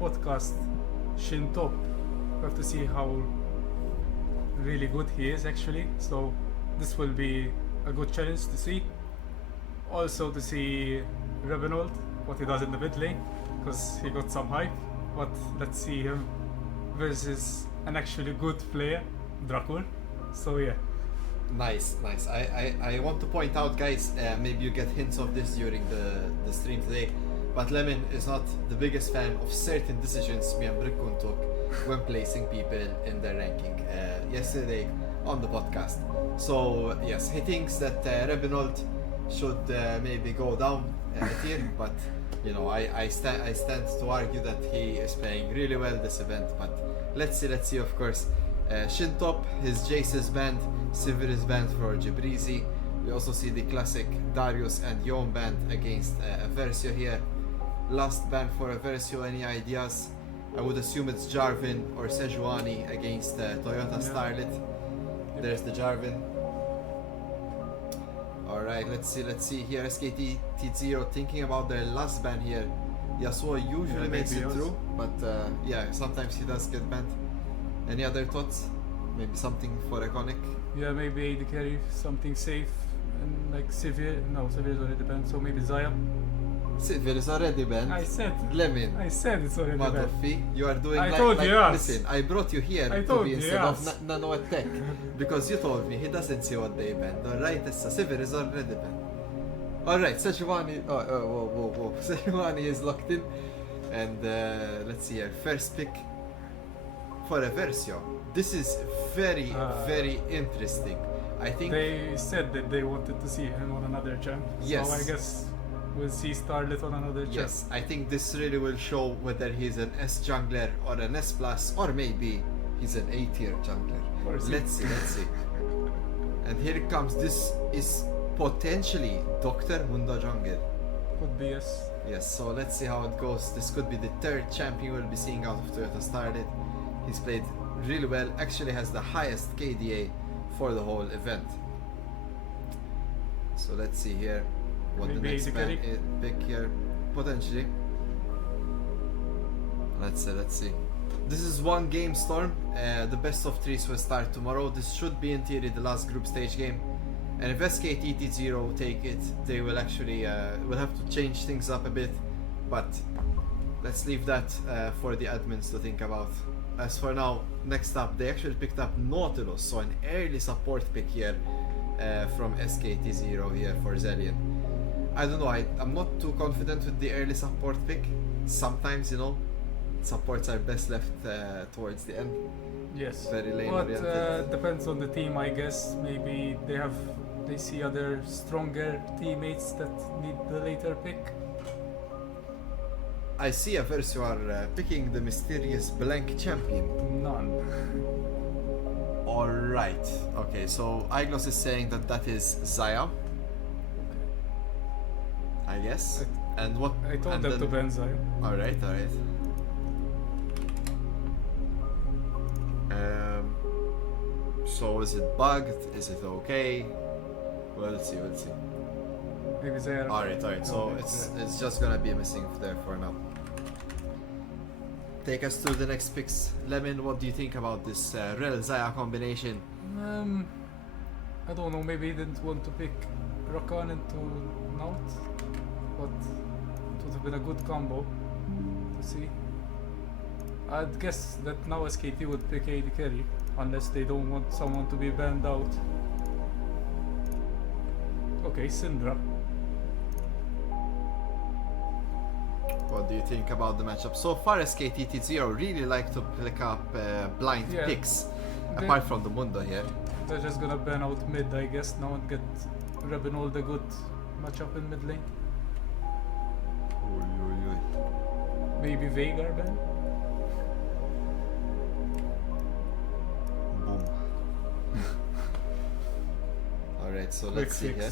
podcast, Shin Top. We have to see how really good he is actually. So this will be a good challenge to see. Also to see Rebenold, what he does in the mid lane, because he got some hype. But let's see him versus an actually good player, Dracul. So yeah. Nice. I want to point out, guys, maybe you get hints of this during the stream today, but Lemon is not the biggest fan of certain decisions me and Brickun took when placing people in their ranking yesterday on the podcast. So yes, he thinks that Rebenold should maybe go down a tier, but you know, I stand to argue that he is playing really well this event. But let's see of course. Shintop, his Jace's band, Sivir band for Gibrizi. We also see the classic Darius and Yon band against EVERSIO here. Last band for EVERSIO, any ideas? I would assume it's Jarvan or Sejuani against Toyota Starlet. There's the Jarvan. Alright, let's see here. SKTT0 thinking about their last ban here. Yasuo usually makes it through, but yeah, sometimes he does get banned. Any other thoughts? Maybe something for Iconic? Yeah, maybe AD carry, something safe, and like Sivir. No, Sivir is already banned, so maybe Zaya. Sivir is already banned. I said it's already banned. Madoffi, you are doing I told you, yes. Listen, I brought you here to be instead of Nano Attack because you told me he doesn't see what they banned. Alright, Sivir is already banned. Alright, Sejuani. Whoa. Sejuani is locked in. And let's see here. First pick for EVERSIO. This is very interesting. I think they said that they wanted to see him on another champ. Yes. So I guess we'll see Starlet on another champ. Yes, I think this really will show whether he's an S jungler or an S plus, or maybe he's an A tier jungler. Let's see. And here it comes. This is potentially Dr. Mundo Jungle. Could be, yes. Yes, so let's see how it goes. This could be the third champion we'll be seeing out of Toyota Starlet. He's played really well, actually has the highest KDA for the whole event. So let's see here what maybe the next pick here, potentially. Let's see. This is one game Storm. The best of threes will start tomorrow. This should be in theory the last group stage game. And if SKTT0 take it, they will actually will have to change things up a bit. But let's leave that for the admins to think about. As for now, next up, they actually picked up Nautilus, so an early support pick here from SKT0 here for Zelian. I don't know, I'm not too confident with the early support pick. Sometimes, you know, supports are best left towards the end. Yes, very lane but oriented. Depends on the team, I guess. Maybe they see other stronger teammates that need the later pick. I see EVERSIO are picking the mysterious blank champion. None. Alright, okay, so Iglos is saying that is Zaya. I guess. And what? I told them to ban Zaya. Alright. So is it bugged? Is it okay? We'll see. Maybe Zaya. Alright, so it's just gonna be missing there for now. Take us to the next picks. Lemon, what do you think about this Rel Zaya combination? I don't know, maybe he didn't want to pick Rakan into Naut, but it would have been a good combo to see. I'd guess that now SKT would pick AD carry, unless they don't want someone to be banned out. Okay, Syndra. What do you think about the matchup? So far, SKTT0 really like to pick up blind picks, apart from the Mundo here. They're just gonna ban out mid, I guess, now and get Rebenold a good matchup in mid lane. Maybe Veigar ban? Boom. Alright, so let's see here.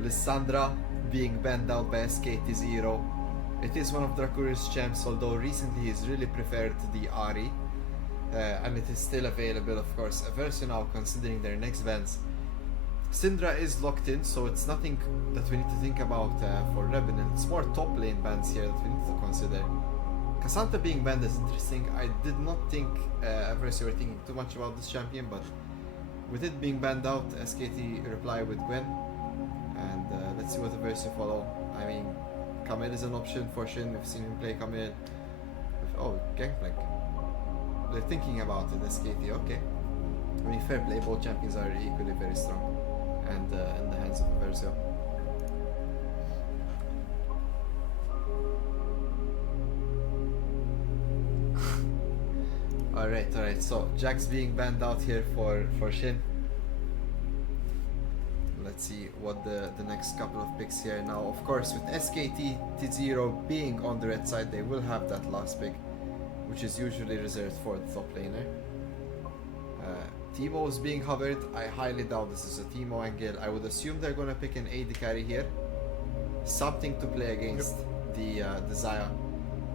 Lissandra being banned out by SKT0. It is one of Dracula's champs, although recently he's really preferred the Ahri. And it is still available, of course. EVERSIO now considering their next bans. Syndra is locked in, so it's nothing that we need to think about for Rebel. It's more top lane bans here that we need to consider. Cassandra being banned is interesting. I did not think EVERSIO were thinking too much about this champion, but with it being banned out, SKT reply with Gwen, and let's see what EVERSIO follow. I mean, Camille is an option for Shin. We've seen him play Camille. Oh, Gangplank. They're thinking about it, SKT. Okay. I mean, fair play. Both champions are equally very strong, and in the hands of EVERSIO. Alright, so Jax being banned out here for Shin. Let's see what the next couple of picks here. Now, of course, with SKTT0 being on the red side, they will have that last pick, which is usually reserved for the top laner. Teemo is being hovered. I highly doubt this is a Teemo angle. I would assume they're gonna pick an AD carry here. Something to play against the Xayah.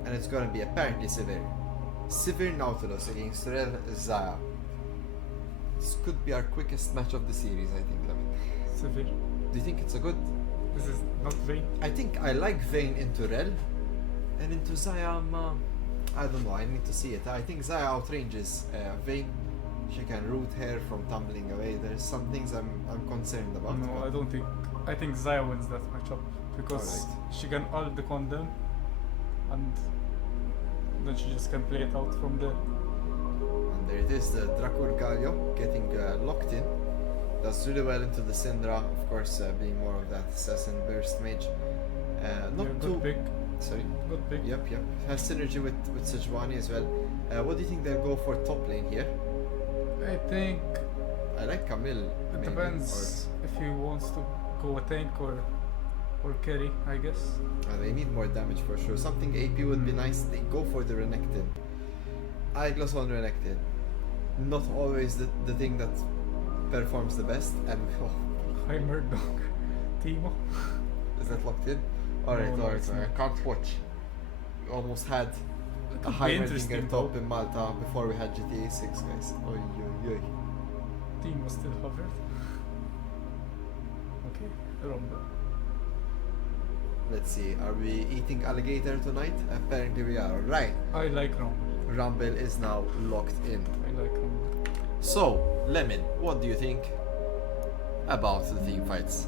And it's gonna be apparently Sivir. Sivir Nautilus against Rel Xayah. This could be our quickest match of the series, I think, Lemon. Sivir. Do you think it's a good? This is not Vayne. I think I like Vayne into Rel, and into Xayah, I don't know, I need to see it. I think Xayah outranges Vayne. She can root her from tumbling away. There's some things I'm concerned about. No, I don't think. I think Xayah wins that matchup because she can ult the condom, and then she just can play it out from there. And there it is, the Dracul Galio getting locked in. Does really well into the Syndra, of course, being more of that assassin burst mage. Not Yeah, too good pick. Sorry. Good pick. Yep. Has synergy with Sejuani as well. What do you think they'll go for top lane here? I think I like Camille. it maybe, depends if he wants to go a tank or carry, I guess. They need more damage for sure. Something AP would be nice. They go for the Renekton. Eyeglass on Renekton. Not always the thing that performs the best. And Hi Murdoch. Teemo. is that locked in? Alright. I can't watch. We almost had a high Merdinger top in Malta before we had GTA 6, guys. Oy. Teemo still hovered. Okay, Rumble. Let's see, are we eating alligator tonight? Apparently we are. Right. I like Rumble. Rumble is now locked in. I like Rumble. So, Lemon, what do you think about the team fights?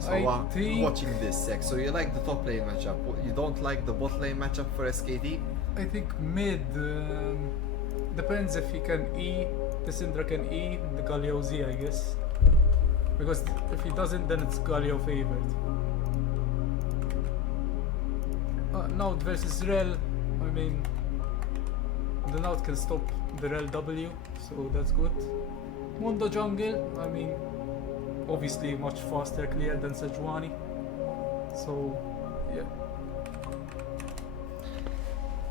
So, I think watching this, so you like the top lane matchup. You don't like the bot lane matchup for SKT? I think mid depends if he can E, the Syndra can E, the Galio Z, I guess. Because if he doesn't, then it's Galio favored. Naut versus Rel, I mean, the Naut can stop the Rel W, so that's good. Mundo jungle, I mean, obviously much faster clear than Sejuani. So, yeah.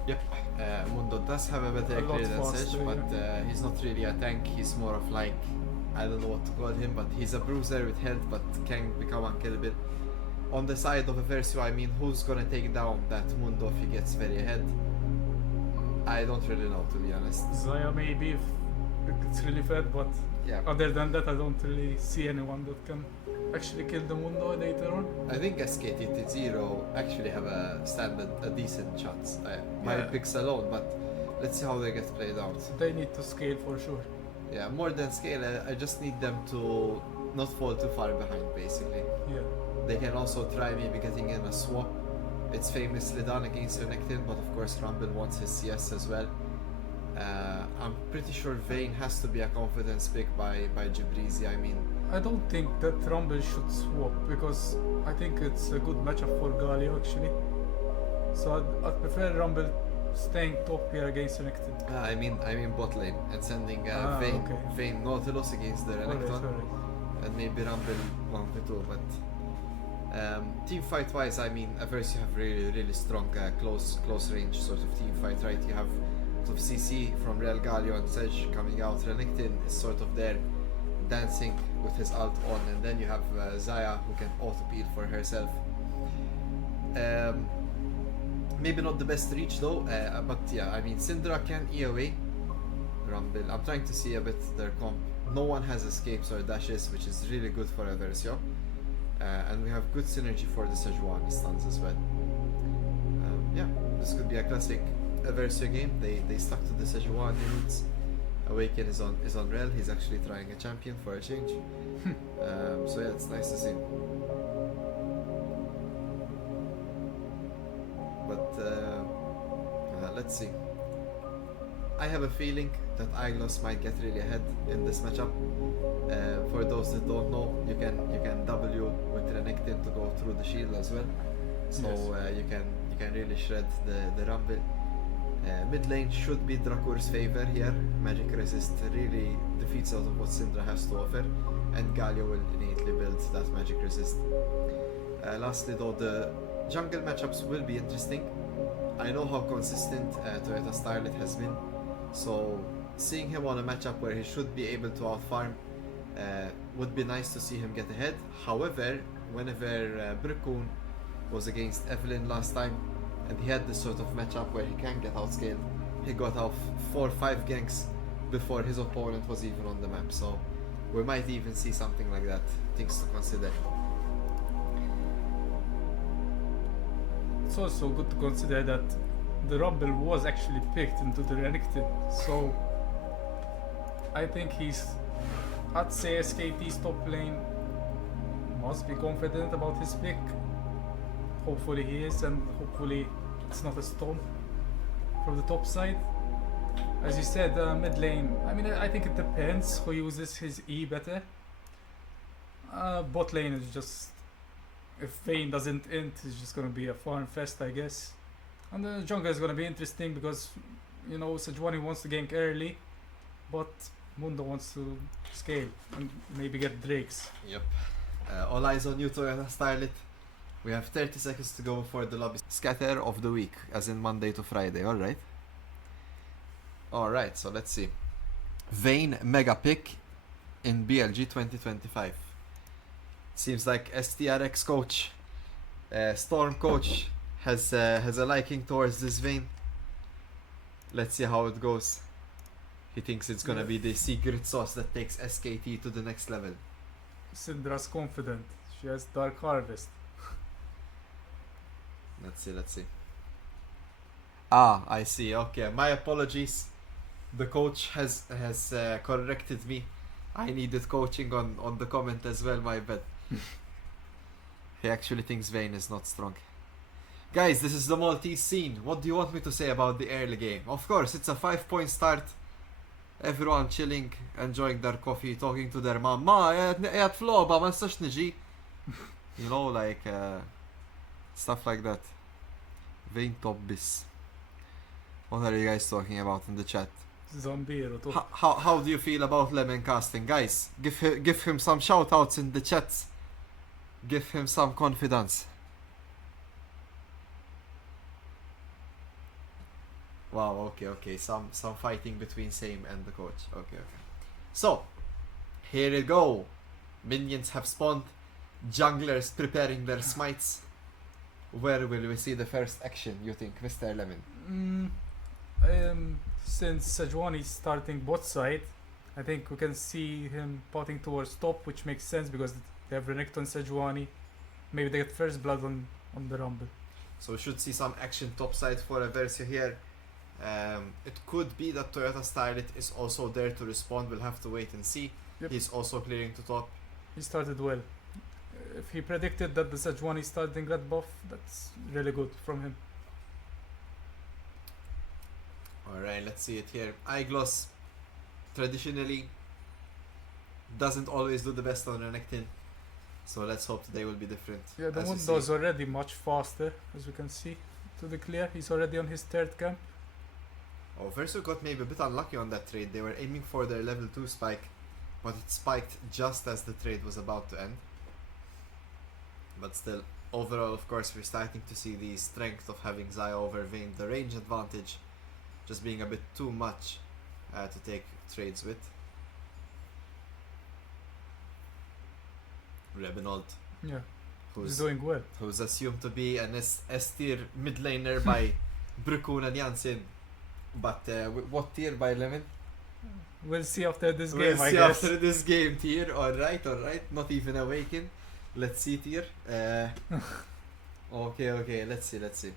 Yep, Mundo does have a better A lot clear than Sej, faster, but he's not really a tank. He's more of like, I don't know what to call him, but he's a bruiser with health, but can become unkillable. On the side of EVERSIO, I mean, who's gonna take down that Mundo if he gets very ahead? I don't really know, to be honest. Xayah maybe if it's really fed, but Yeah, other than that, I don't really see anyone that can actually kill the Mundo later on. I think SKTT0 actually have a decent chance. My Yeah. picks alone, but let's see how they get played out. They need to scale for sure. Yeah, more than scale, I just need them to not fall too far behind, basically. Yeah. They can also try maybe getting in a swap. It's famously done against Renekton, but of course Rumble wants his CS as well. I'm pretty sure Vayne has to be a confidence pick by Jabrizi. I mean, I don't think that Rumble should swap because I think it's a good matchup for Galio actually. So I'd prefer Rumble staying top here against Renekton. I mean bot lane and sending Vayne Nautilus against the Renekton. Alright. And maybe Rumble 1v2, but team fight wise, I mean, EVERSIO have really strong close range sort of team fight, right? You have sort of CC from Real Galio and Sej coming out. Renekton is sort of there dancing with his ult on, and then you have Xayah who can auto peel for herself. Maybe not the best reach though, but yeah, I mean, Syndra can E away Rumble. I'm trying to see a bit their comp. No one has escapes or dashes, which is really good for EVERSIO. And we have good synergy for the Sejuani stuns as well. Yeah, this could be a classic EVERSIO game. They stuck to the Sejuani roots. Awaken is on Rel. He's actually trying a champion for a change. So yeah, it's nice to see. But let's see. I have a feeling that Aiglos might get really ahead in this matchup. For those that don't know, you can W with Renekton to go through the shield as well. So Yes. you can really shred the Rumble. Mid lane should be Drakur's favor here. Magic Resist really defeats out of what Syndra has to offer, and Galio will innately build that Magic Resist. Lastly though, the jungle matchups will be interesting. I know how consistent Toyota Starlet has been, so seeing him on a matchup where he should be able to outfarm would be nice to see him get ahead. However, whenever Brookun was against Evelyn last time, and he had this sort of matchup where he can get outscaled, he got out 4 or 5 ganks before his opponent was even on the map, so we might even see something like that. Things to consider. It's also good to consider that the Rumble was actually picked into the Renekton, so I think I'd say SKT's top lane must be confident about his pick. Hopefully he is, and hopefully it's not a storm from the top side. As you said, mid lane, I mean, I think it depends who uses his E better. Bot lane is just, if Vayne doesn't int, it's just gonna be a farm fest, I guess. And the jungle is gonna be interesting because, you know, Sejuani wants to gank early, but Mundo wants to scale and maybe get Drakes. Yep. All eyes on you, Toyota Starlet. We have 30 seconds to go before the lobby scatter of the week, as in Monday to Friday, alright? Alright, so let's see. Vayne mega pick in BLG 2025. Seems like STRX coach, Storm coach, has a liking towards this Vayne. Let's see how it goes. He thinks it's gonna be the secret sauce that takes SKT to the next level. Syndra's confident. She has Dark Harvest. Let's see. Ah, I see. Okay, my apologies. The coach has corrected me. I needed coaching on the comment as well, my bad. He actually thinks Vayne is not strong. Guys, this is the Maltese scene. What do you want me to say about the early game? Of course, it's a 5-point start. Everyone chilling, enjoying their coffee, talking to their mom. Ma, qed floba, ma nistax niġi. You know, like stuff like that. Vayne top bis. What are you guys talking about in the chat? Zambiro too. How do you feel about Lemon casting, guys? Give him some shout outs in the chats. Give him some confidence. Wow, okay. Some fighting between Same and the coach. Okay. So, here we go. Minions have spawned. Junglers preparing their smites. Where will we see the first action, you think, Mr. Lemon? Since Sejuani is starting bot side, I think we can see him potting towards top, which makes sense because they have Renekton and Sejuani. Maybe they get first blood on the Rumble. So we should see some action top side for EVERSIO here. It could be that Toyota Starlet is also there to respond. We'll have to wait and see. Yep. He's also clearing to top. He started well. If he predicted that the Sejuani is starting red buff, that's really good from him. Alright, let's see it here. Aiglos traditionally doesn't always do the best on Renekton. So let's hope today will be different. Yeah, the as you Mundo is see. already much faster, as we can see. To the clear, he's already on his third camp. Oh, Verso got maybe a bit unlucky on that trade. They were aiming for their level 2 spike, but it spiked just as the trade was about to end. But still, overall, of course, we're starting to see the strength of having Xayah over Vayne, the range advantage just being a bit too much to take trades with. Rebenold, Yeah, he's who's doing well. assumed to be an S tier mid laner by Brookun and Jansen. But what tier by Lemon? We'll see after this We'll game, I see guess. after this game tier. Alright. Not even awaken. Let's see tier. Okay. Let's see.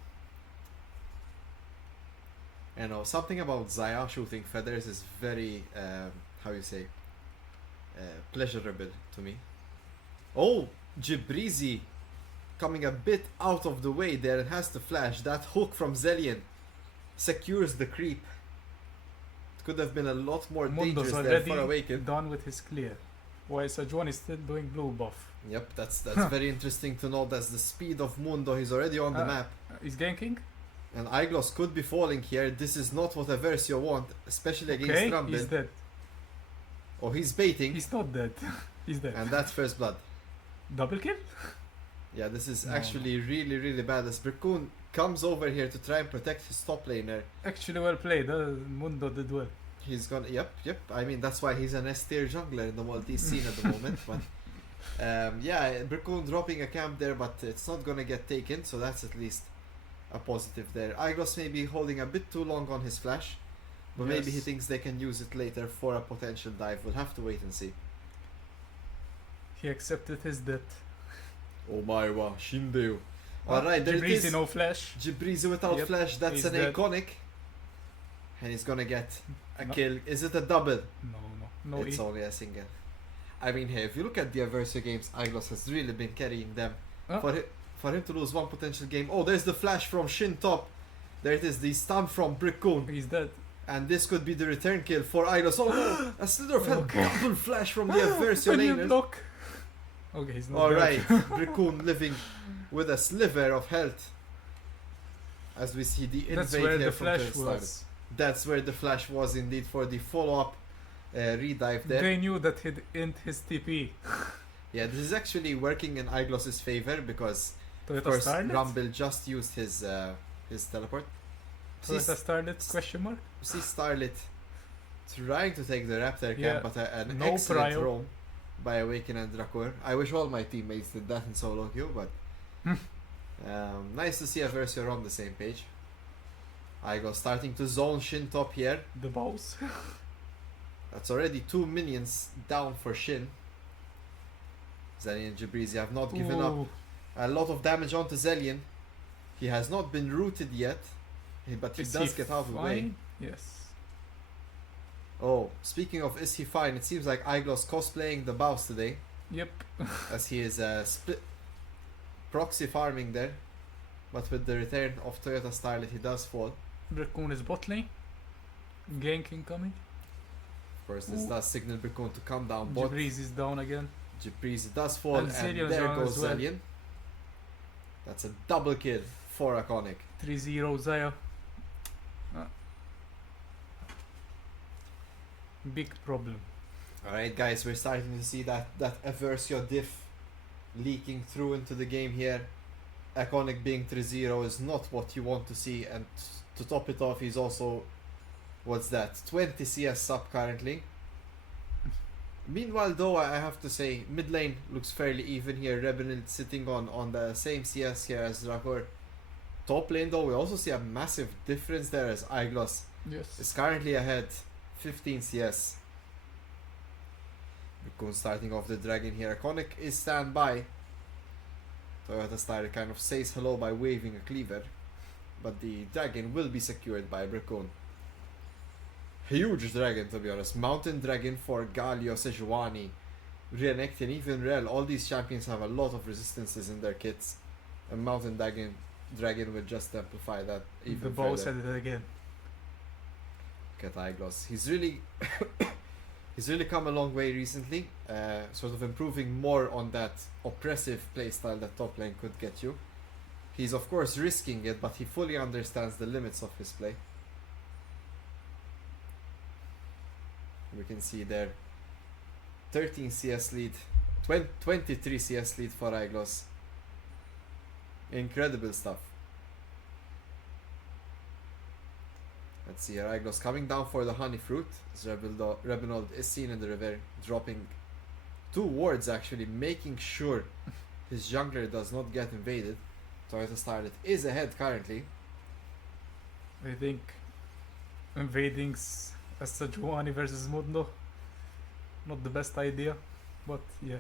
You know, something about Zaya shooting feathers is very, how you say, pleasurable to me. Oh, Gibrizi coming a bit out of the way there and has to flash. That hook from Zelian secures the creep. It could have been a lot more Mundo's dangerous there already for Awaken. done with his clear, while Sejuani is still doing blue buff. Yep, that's very interesting to note. That's the speed of Mundo. He's already on the map. He's ganking. And Iglos could be falling here. This is not what EVERSIO want, especially against Okay, Rumble. he's dead. Oh, he's baiting. He's not dead. He's dead. And that's first blood. Double kill? Yeah, this is No, actually really, really bad. As Brickun comes over here to try and protect his top laner. Actually well played. Mundo did well. He's gonna, yep. I mean, that's why he's an S tier jungler in the Maltese scene at the moment. But yeah, Brickun dropping a camp there, but it's not gonna get taken, so that's at least a positive there. Iglos may be holding a bit too long on his flash, but maybe he Yes. thinks they can use it later for a potential dive. We'll have to wait and see. He accepted his death. Oh my wa, Shindeu. Alright, there it Gibrizi is. no flash. Gibrizi without Yep, flash, that's he's an dead. iconic. And he's gonna get a No. kill. Is it a double? No, It's E. only a single. I mean, hey, if you look at the EVERSIO games, Iglos has really been carrying them. Oh. For him to lose one potential game. Oh, there's the flash from Shin top. There it is, the stun from Brickun. He's dead. And this could be the return kill for Iglos. Oh no! A Slither of Okay. double flash from the EVERSIO When you laners. block. Okay, he's not Alright, dead. Brickun living with a sliver of health. As we see the invade That's where here the from flash Turnstile. was. That's where the flash was indeed for the follow-up redive there. They knew that he'd end his TP. Yeah, this is actually working in Iglos's favor because of Toyota course Starlet? Rumble just used his teleport. See, Toyota Starlet? Question mark? see Starlet trying to take the Raptor Yeah, camp, but an no excellent prio. roam by Awaken and Drakor. I wish all my teammates did that in solo queue, but nice to see EVERSIO on the same page. Iglos starting to zone Shin top here. The bows. That's already 2 minions down for Shin. Zelian and Gibrizi have not given up. Ooh, A lot of damage onto Zelian. He has not been rooted yet, but he is does get out of the way. fine? Yes. Oh, speaking of is he fine, it seems like Iglos cosplaying the bows today, Yep. as he is split proxy farming there. But with the return of Toyota Starlet, he does fall. Brickun is bot lane. Gank incoming. Of course, this Ooh. does signal Brickun to come down. But Gibrizi is down again. Gibrizi does fall, And and Zelian is there down goes as well. Zelian. That's a double kill for Iconic. 3-0 Zaya. Big problem. Alright guys, we're starting to see that EVERSIO diff leaking through into the game here. Iconic being 3-0 is not what you want to see, and to top it off, he's also, what's that, 20 CS sub currently. Meanwhile though, I have to say, mid lane looks fairly even here. Rebel sitting on the same CS here as Drakor. Top lane though, we also see a massive difference there as Iglos Yes. is currently ahead 15 CS. Brickun starting off the dragon here. Iconic is standby. Toyota Star kind of says hello by waving a cleaver, but the dragon will be secured by Brickun. Huge dragon, to be honest. Mountain dragon for Galio, Sejuani, Renekton, and even Rel. All these champions have a lot of resistances in their kits. A mountain dragon will just amplify that even The bow further. said it again. Look at Iglos. He's really he's really come a long way recently, sort of improving more on that oppressive playstyle that top lane could get you. He's of course risking it, but he fully understands the limits of his play. We can see there 13 CS lead, 23 CS lead for Iglos. Incredible stuff. Let's see here, Iglos coming down for the honey fruit. Rebenold is seen in the river, dropping 2 wards actually, making sure his jungler does not get invaded. Toyota Starlet is ahead currently. I think invading Sejuani versus Mundo, not the best idea, but yeah.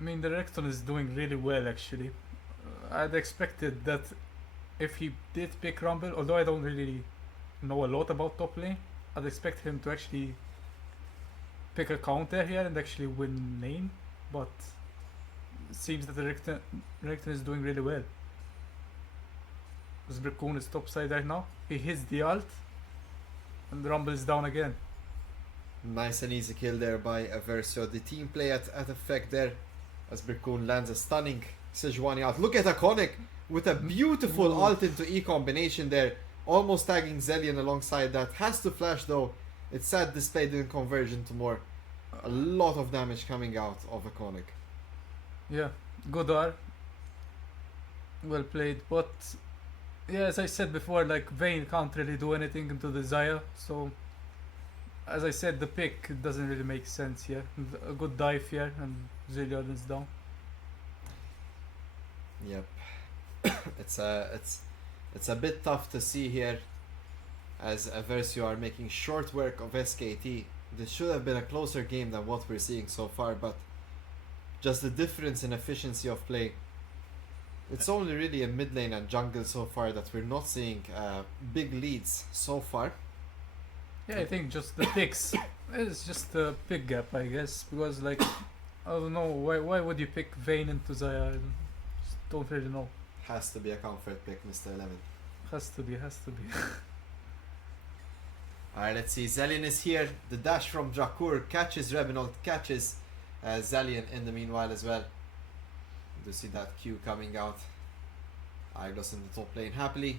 I mean, the Recton is doing really well actually. I'd expected that if he did pick Rumble, although I don't really know a lot about top lane, I'd expect him to actually pick a counter here and actually win lane, but it seems that the Recton is doing really well. Because Brickcoon is topside right now. He hits the ult, and Rumble is down again. Nice and easy kill there by EVERSIO. The team play at effect there as Brickcoon lands a stunning Sejuani ult. Look at Iconic with a beautiful ult into E combination there. Almost tagging Zelian alongside that. Has to flash though. It's sad this play didn't converge into more. A lot of damage coming out of Iconic. Yeah, good R. Well played, but yeah, as I said before, like Vayne can't really do anything into the Xayah, so as I said, the pick doesn't really make sense here. A good dive here, and Zillion is down. Yep. it's a bit tough to see here as EVERSIO are making short work of SKT. This should have been a closer game than what we're seeing so far, but just the difference in efficiency of play. It's only really in mid lane and jungle so far that we're not seeing big leads so far. Yeah, I think just the picks. It's just a pick gap, I guess, because like I don't know why would you pick Vayne into Xayah? I just don't really know. Has to be a comfort pick, Mr. Lemon. Has to be. Alright, let's see. Zelian is here. The dash from Drakur catches Rebenold, catches Zelian in the meanwhile as well. You see that Q coming out. Aiglos in the top lane happily.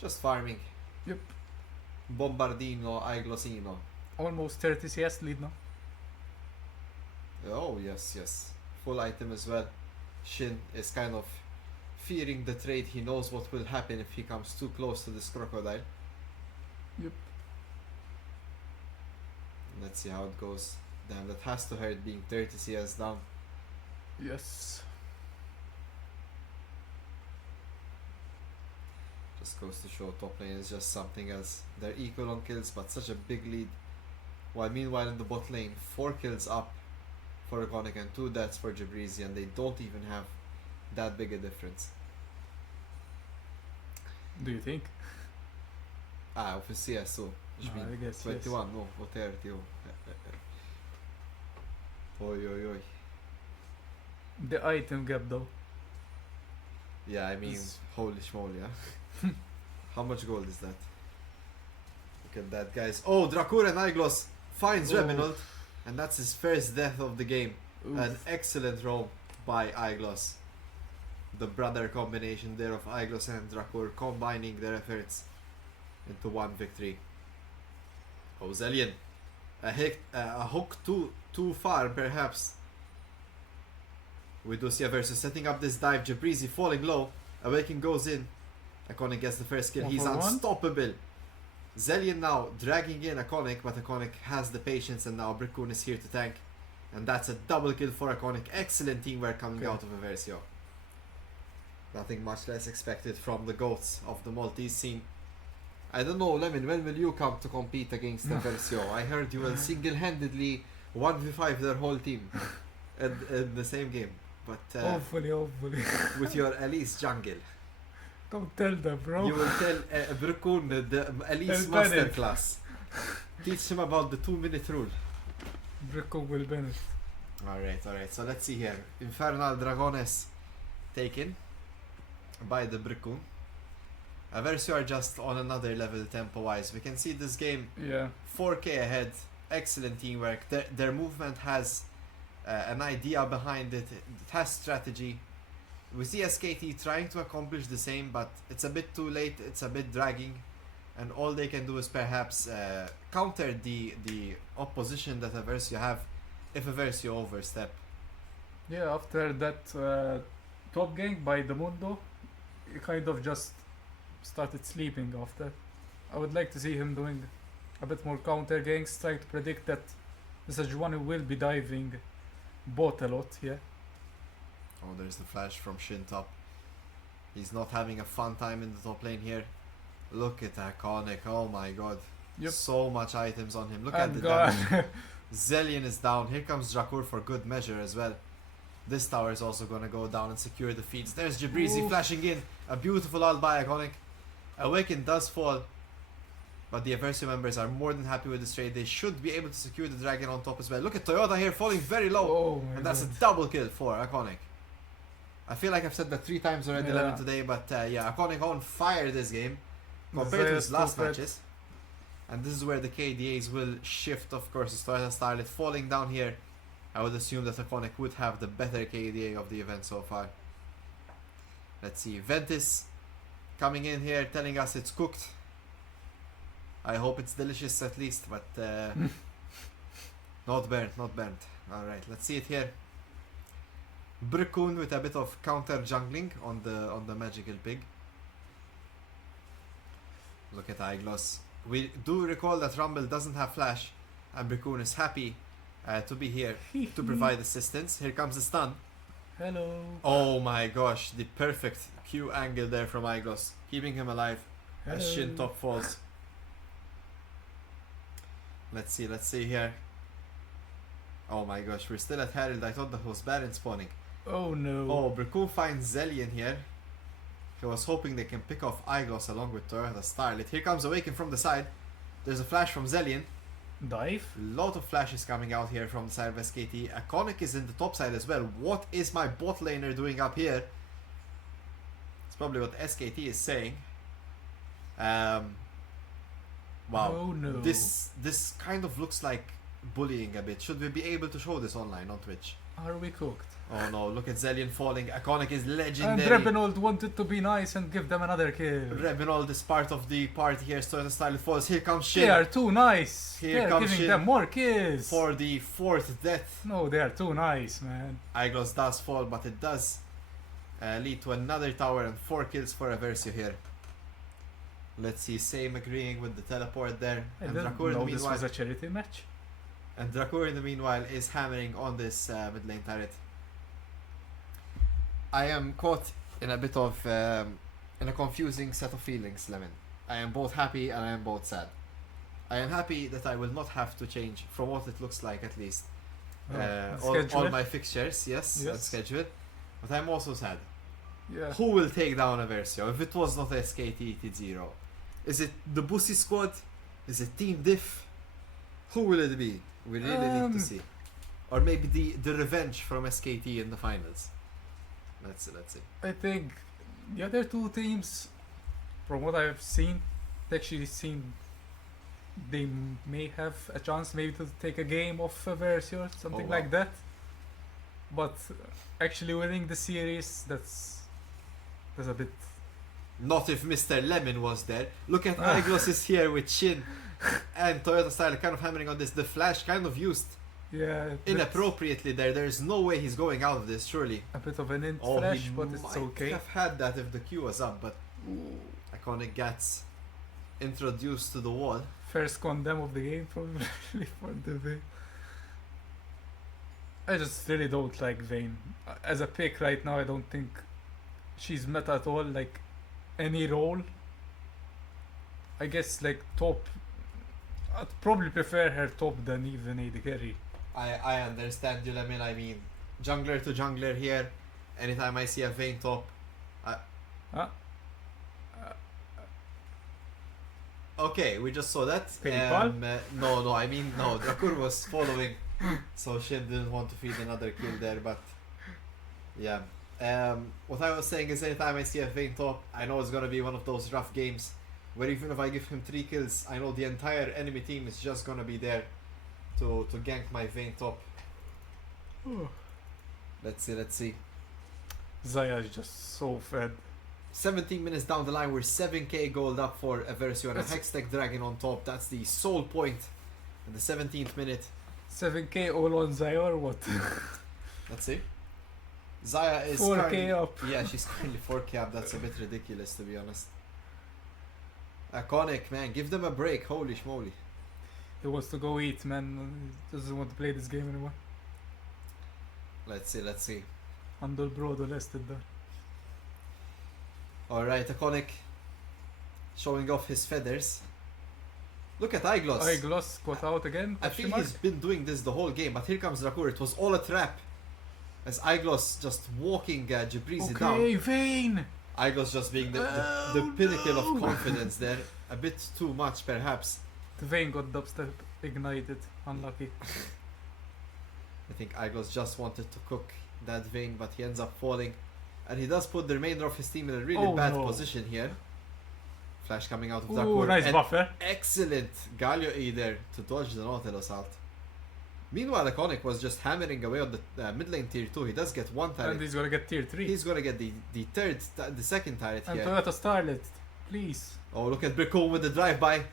Just farming. Yep. Bombardino, Aiglosino. Almost 30 CS lead now. Oh, yes. Full item as well. Shin is kind of fearing the trade. He knows what will happen if he comes too close to this crocodile. Yep. Let's see how it goes. Damn, that has to hurt being 30 CS down. Yes. Just goes to show top lane is just something else. They're equal on kills, but such a big lead. While meanwhile in the bot lane, 4 kills up for Iconic and 2 deaths for Jabrizi, and they don't even have that big a difference. Do you think? Ah, of CS so. I guess 21, no, what 30. Oi. The item gap though. Yeah, I mean, holy schmoly, yeah. How much gold is that? Look at that, guys. Oh, Drakur and Aiglos finds Rebenold, and that's his first death of the game. Oof. An excellent roam by Aiglos. The brother combination there of Aiglos and Drakur combining their efforts into one victory. Oh, Zelian. A hook too far, perhaps. We do see EVERSIO setting up this dive. Jabrizi falling low. Awaken goes in. Iconic gets the first kill. He's unstoppable. Zelian now dragging in Iconic, but Iconic has the patience, and now Brickcoon is here to tank. And that's a double kill for Iconic. Excellent teamwork coming out of EVERSIO. Nothing much less expected from the GOATs of the Maltese scene. I don't know, Lemon, when will you come to compete against EVERSIO? I heard you will single-handedly 1v5 their whole team in the same game. But Hopefully. with your Elise jungle. Don't tell them, bro. You will tell Brickcoon the Elise masterclass. Teach him about the 2-minute rule. Brickcoon will benefit. Alright. So let's see here. Infernal Dragones taken by the Brickcoon. EVERSIO are just on another level tempo-wise. We can see this game 4K ahead. Excellent teamwork. Their movement has an idea behind it. It has strategy. We see SKT trying to accomplish the same, but it's a bit too late. It's a bit dragging, and all they can do is perhaps counter the opposition that EVERSIO have if EVERSIO overstep. Yeah, after that top gank by the Mundo, he kind of just started sleeping after. I would like to see him doing a bit more counter ganks, trying to predict that the Sejuani will be diving bot a lot here. Oh, there's the flash from Shin top. He's not having a fun time in the top lane here. Look at Iconic, oh my god. Yep. So much items on him. Look And at the damage. Zelian is down. Here comes Drakur for good measure as well. This tower is also gonna go down and secure the feeds. There's Jabrizi Oof. flashing in. A beautiful ult by Iconic. Awaken does fall. But the EVERSIO members are more than happy with this trade. They should be able to secure the dragon on top as well. Look at Toyota here falling very low. Oh my And that's God. a double kill for Iconic. I feel like I've said that 3 times already Yeah. Lemon, today, but yeah, Iconic on fire this game compared to his Zaya's last stupid. matches. And this is where the KDAs will shift, of course. It's Toyota Starlet falling down here. I would assume that Iconic would have the better KDA of the event so far. Let's see, Ventus coming in here telling us it's cooked. I hope it's delicious at least, but not burnt, not burnt. Alright, let's see it here. Brukun with a bit of counter jungling on the magical pig. Look at Igloss. We do recall that Rumble doesn't have flash, and Brukun is happy to be here to provide assistance. Here comes the stun. Hello. Oh my gosh, the perfect Q angle there from Igloss, keeping him alive as Shin top falls. Let's see here. Oh my gosh, we're still at Herald. I thought that was Baron spawning. Oh no. Oh, Brukun finds Zelian here. He was hoping they can pick off Igloss along with Toyota Starlet. Here comes Awaken from the side. There's a flash from Zelian. Dive. Lot of flashes coming out here from the side of SKT. Iconic is in the top side as well. What is my bot laner doing up here? It's probably what SKT is saying. Wow. Oh no. This kind of looks like bullying a bit. Should we be able to show this online on Twitch? Are we cooked? Oh no, look at Zelian falling. Iconic is And legendary. Rebenold wanted to be nice and give them another kill. Rebenold is part of the party here. Toyota Starlet falls. Here comes Shin They are too nice. Here They are comes giving Shin them more kills. for the 4th death. No, they are too nice, man. Igloss does fall, but it does lead to another tower and 4 kills for EVERSIO here. Let's see, Same agreeing with the teleport there. I And didn't Drakur in the know this meanwhile, was a charity match. and Drakur in the meanwhile is hammering on this mid lane turret. I am caught in a bit of in a confusing set of feelings, Lemon. I am both happy and I am both sad. I am happy that I will not have to change from what it looks like, at least all schedule. my fixtures, yes, Yes. and schedule. But I'm also sad. Yeah. Who will take down EVERSIO if it was not SKTT0? Is it the Bussy squad? Is it Team Diff? Who will it be? We really need to see. Or maybe the revenge from SKT in the finals. Let's see. I think the other two teams, from what I've seen, actually seem they may have a chance maybe to take a game of EVERSIO or something Oh, wow. like that. But actually winning the series, that's a bit. Not if Mr. Lemon was there. Look at Igloss is here with Shin and Toyota Style kind of hammering on this. The flash kind of used Yeah, that's inappropriately there. There's no way he's going out of this, surely. a bit of an int Oh, flash, he but it's might okay. have had that if the Q was up, but Iconic gets introduced to the wall. First condemn of the game probably for the Vayne. I just really don't like Vayne. As a pick right now, I don't think she's meta at all. Like any role, I guess like top. I'd probably prefer her top than even AD carry. I understand you, Lemon. I mean, jungler to jungler here. Anytime I see a Vayne top. Okay, we just saw that. PayPal? No, I mean, no. Drakur was following, so Shin didn't want to feed another kill there, but yeah. What I was saying is, anytime I see a Vayne top, I know it's gonna be one of those rough games where even if I give him 3 kills, I know the entire enemy team is just gonna be there to gank my Vayne top. Let's see. Zaya is just so fed. 17 minutes down the line, we're 7k gold up for EVERSIO and a Hextech Dragon on top. That's the sole point in the 17th minute. 7k all on Zaya or what? Let's see. Zaya is 4k currently, up. yeah, she's currently 4k up. That's a bit ridiculous, to be honest. Iconic, man, give them a break. Holy schmoly. He wants to go eat, man. He doesn't want to play this game anymore. Let's see. Handel Brodo listed there. Alright, Iconic showing off his feathers. Look at Igloss. Igloss got out again. I think he's been doing this the whole game, but here comes Drakur. It was all a trap. As Iglos just walking Jabrizi Okay, down. Vayne! Iglos just being the Oh, pinnacle no. of confidence there. A bit too much perhaps. The Vayne got dubstep ignited. Unlucky. I think Iglos just wanted to cook that vein, but he ends up falling. And he does put the remainder of his team in a really Oh, bad no. position here. Flash coming out of Ooh, Drakur. nice And buffer. excellent Galio E there to dodge the Nautilus ult. Meanwhile, Iconic was just hammering away on the mid lane tier 2. He does get one turret. And he's gonna get tier 3. He's gonna get the second turret And here. Toyota Starlet, please. Oh, look at Brickle with the drive-by.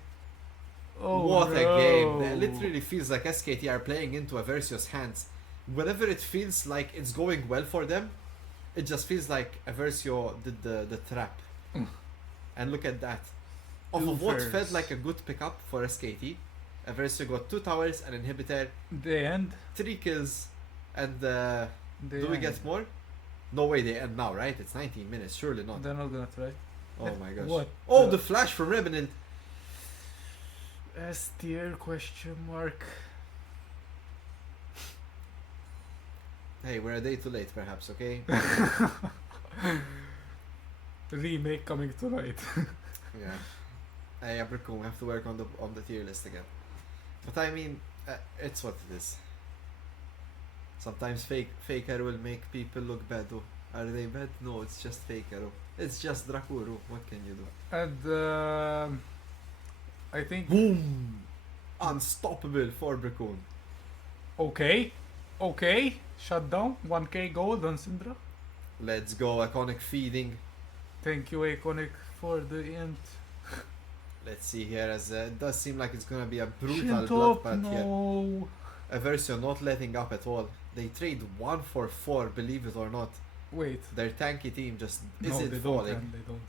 Oh, What no. a game. It literally feels like SKT are playing into Eversio's hands. Whenever it feels like it's going well for them, it just feels like Eversio did the trap. Mm. And look at that. Off of what Goofers. felt like a good pickup for SKT, Eversio got 2 towers, an inhibitor, They end. 3 kills, and They do we end. get more? No way they end now, right? It's 19 minutes, surely not. They're not gonna try. Oh my gosh. What? Oh, the flash from Revenant. S tier question mark. Hey, we're a day too late perhaps, okay? Remake coming tonight. Yeah. Hey, Abricum, we have to work on the tier list again. But I mean, it's what it is. Sometimes faker will make people look bad. Oh, are they bad? No, it's just faker. Oh. It's just Drakuru. What can you do? And I think Boom! Unstoppable for Bricun. okay. Shut down. 1k gold on Syndra. Let's go, Iconic feeding. Thank you, Iconic, for the end. Let's see here, as it does seem like it's gonna be a brutal Shintop, bloodbath here. no. Eversio not letting up at all. They trade 1 for 4, believe it or not. Wait. Their tanky team just No, isn't they don't falling. end, they don't.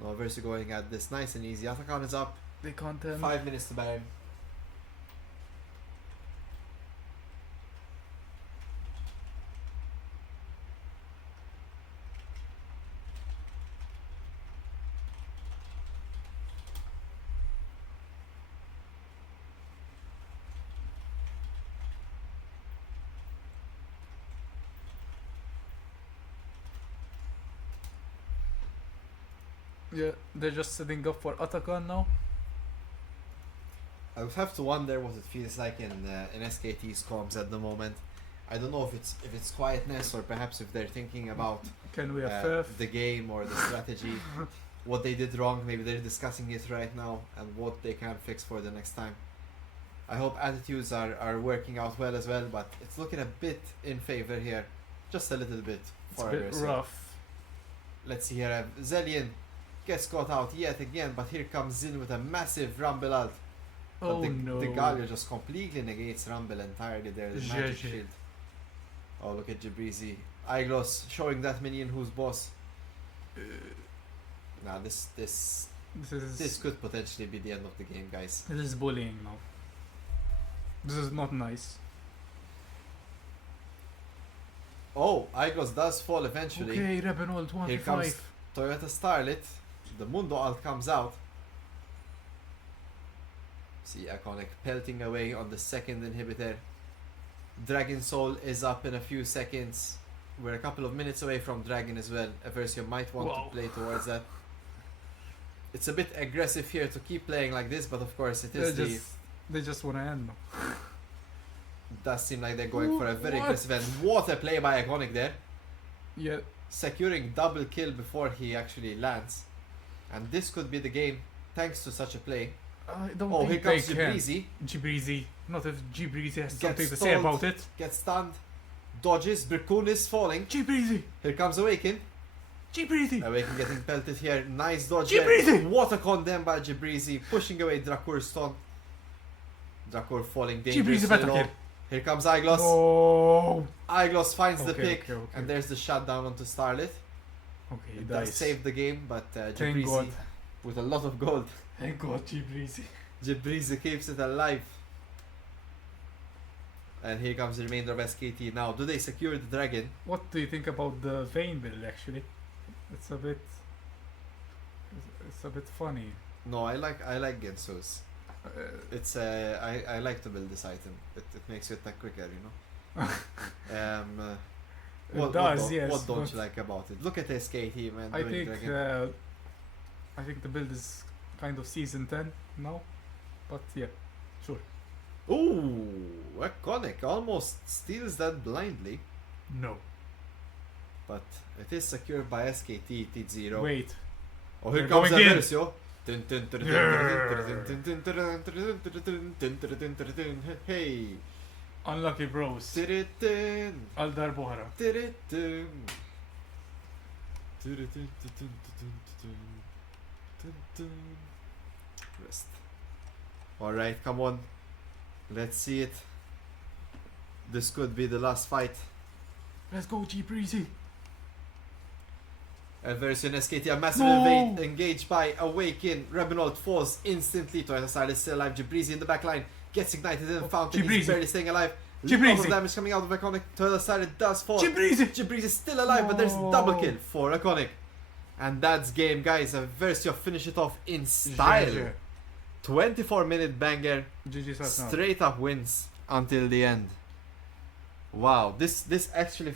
No, Eversio going at this nice and easy. Atakan is up. They can't end. 5 minutes to Baron. Yeah, they're just setting up for Atakan now. I would have to wonder what it feels like in SKT's comms at the moment. I don't know if it's quietness or perhaps if they're thinking about Can we have the game or the strategy, what they did wrong. Maybe they're discussing it right now and what they can fix for the next time. I hope attitudes are working out well as well, but it's looking a bit in favor here, just a little bit. It's a For bit Eversio. rough. Let's see here. Zelian gets caught out yet again, but here comes Zin with a massive Rumble ult. But Oh the, no. the Galio just completely negates Rumble entirely there. The magic GG. shield. Oh, look at Jabrizi. Iglos showing that minion who's boss. Now this This could potentially be the end of the game, guys. is bullying now. This is not nice. Oh, Iglos does fall eventually. Okay, Rebenold Here comes 25. Toyota Starlet. The Mundo ult comes out. See Iconic pelting away on the second inhibitor. Dragon Soul is up in a few seconds. We're a couple of minutes away from Dragon as well. Eversio might want Whoa. to play towards that. It's a bit aggressive here to keep playing like this, but of course it is They just wanna end now. does seem like they're going for a very What? aggressive end. What a play by Iconic there. Yeah, Securing double kill before he actually lands. And this could be the game thanks to such a play. I don't Oh, here think they comes can. Jabrizi. Gibrizi. Not if Gibrizi has Gets something to say stalled. about it. Gets stunned. Dodges. Birkun is falling. Gibrizi! Here comes Awaken. Gibrizi! Awaken getting pelted here. Nice dodge Jabrizi! there. What a condemn by Jabrizi. Pushing away Drakur's stun. Drakur falling Gibrizi dangerously better low. kill. Here comes Iglos. Oh! Iglos finds the Okay, pick. okay, okay. And there's the shutdown onto Starlet. Okay, he It does dies. save the game, but Thank Jabrizi God. with a lot of gold. Thank God, Gibrizi. Jabrizi keeps it alive. And here comes the remainder of SKT now. Do they secure the dragon? What do you think about the Vayne build actually? It's a bit funny. No, I like Genso's. Uh, It's I like to build this item. It makes you attack quicker, you know. What does, yes, what don't but you like about it? Look at SKT, man. I doing think Dragon. I think the build is kind of season 10 now, but yeah, sure. Ooh, Iconic almost steals that blindly, No. but it is secured by SKTT0. Wait. Oh, here They're comes going in. EVERSIO. Hey. Unlucky bros. Għal darbohra. Rest. Alright, come on. Let's see it. This could be the last fight. Let's go, G Breezy. EVERSIO and SKT are massive No! engaged by Awaken. Rebenold falls instantly to SSR is still alive. Gibrizi in the back line gets ignited in Fountain. He's barely staying alive. Lots of damage coming out of Iconic. To the other side it does fall. Gibrizi is still alive, but there's double kill for Iconic. And that's game, guys. EVERSIO finish it off in style. 24-minute banger. GG Straight up wins until the end. Wow, this actually